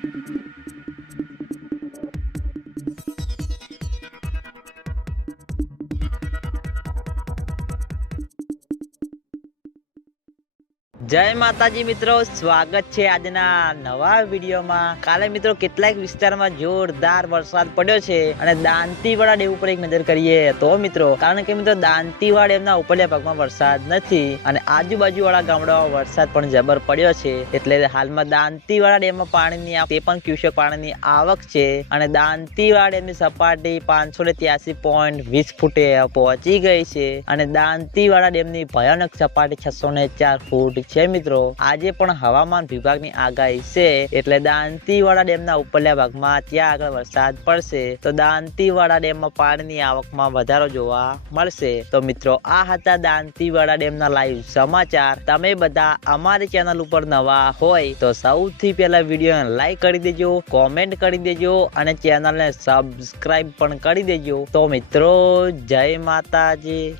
Thank you. જય માતાજી મિત્રો, સ્વાગત છે આજના નવા વિડીયોમાં. કાલે મિત્રો કેટલાક વિસ્તારમાં જોરદાર વરસાદ પડ્યો છે અને દાંતીવાડા ડેમ ઉપર એક નજર કરીએ તો મિત્રો, કારણ કે મિત્રો દાંતીવાડા ડેમના ઉપરલા ભાગમાં વરસાદ નથી અને આજુબાજુ વાળા ગામડામાં વરસાદ પણ જબર પડ્યો છે. એટલે હાલમાં દાંતીવાડા ડેમમાં પાણીની તે પણ ક્યુસેક પાણીની આવક છે અને દાંતીવાડા ડેમની સપાટી પાંચસો ને ત્યાસી પોઈન્ટ વીસ ફૂટે પહોંચી ગઈ છે અને દાંતીવાડા ડેમની ભયાનક સપાટી છસો ને ચાર ફૂટ છે મિત્રો. આજે પણ હવામાન વિભાગની આગાહી છે, એટલે દાંતીવાડા ડેમના ઉપરલા ભાગમાં ત્યાં આગળ વરસાદ પડશે. તો દાંતીવાડા ડેમમાં પાણીની આવકમાં વધારો જોવા મળશે. તો મિત્રો, આ હતા દાંતીવાડા ડેમના લાઈવ સમાચાર. તમે બધા અમારી ચેનલ ઉપર નવા હોય તો સૌથી પહેલા વિડીયોને લાઈક કરી દેજો કોમેન્ટ કરી દેજો અને ચેનલને સબસ્ક્રાઈબ પણ કરી દેજો. તો મિત્રો, જય માતાજી.